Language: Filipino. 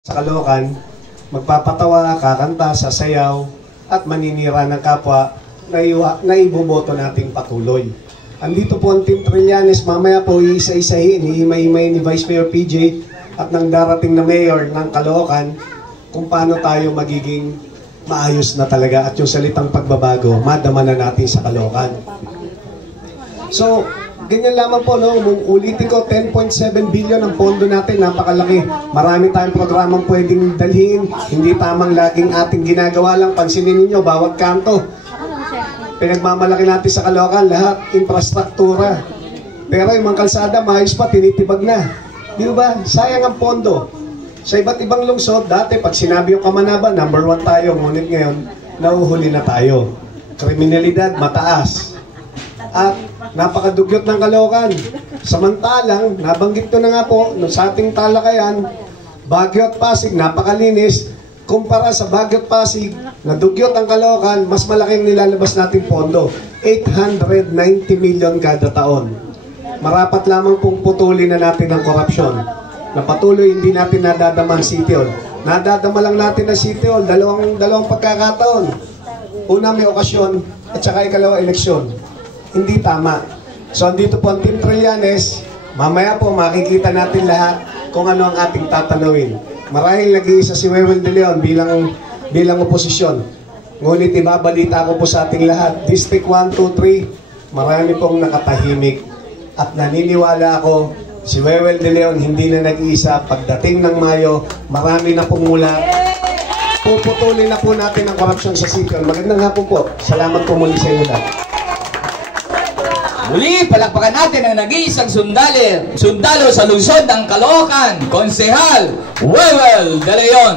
Sa Caloocan, magpapatawa, kakanta, sasayaw, at maninira ng kapwa na iboboto nating patuloy. Andito po ang Team Trillanes, mamaya po iisa-isahin, hihimay-himay ni Vice Mayor PJ at ng darating na Mayor ng Caloocan kung paano tayo magiging maayos na talaga at yung salitang pagbabago, madama na natin sa Caloocan. So, ganyan lamang po, no? Ulitin ko, 10.7 billion ang pondo natin, napakalaki. Marami tayong programang pwedeng dalhin, hindi tamang laging ating ginagawa lang. Pansinin ninyo, bawat kanto. Pinagmamalaki natin sa Caloocan, lahat, infrastruktura. Pero yung mga kalsada, maayos pa, tinitibag na. Di ba? Sayang ang pondo. Sa iba't ibang lungsod, dati pag sinabi yung Kamanaba, number 1 tayo, ngunit ngayon, nauhuli na tayo. Kriminalidad, mataas. At napakadugyot ng Caloocan. Samantalang, nabanggit ko na nga po, sa ating talakayan, Baguio at Pasig, napakalinis. Kumpara sa Baguio at Pasig, na dugyot ang Caloocan, mas malaking nilalabas nating pondo. 890 million kada taon. Marapat lamang pong putulin na natin ang korupsyon. Na patuloy hindi natin nadadama ang City Hall. Nadadama lang natin ang City Hall, dalawang pagkakataon. Una, may okasyon, at saka ikalawa, eleksyon. Hindi tama. So, andito po ang Team Trillanes. Mamaya po, makikita natin lahat kung ano ang ating tatanawin. Marahil nag-iisa si Wewel De Leon bilang oposisyon. Ngunit ibabalita ko po sa ating lahat, District 1, 2, 3, marami pong nakatahimik. At naniniwala ako, si Wewel De Leon hindi na nag-iisa. Pagdating ng Mayo, marami na pong mula. Puputulin na po natin ang korupsyon sa City Hall. Magandang hapon po. Salamat po muli sa inyo lahat. Muli, palakpakan natin ang nag-iisang sundalo sa lungsod ng Caloocan, Konsehal Wewel De Leon.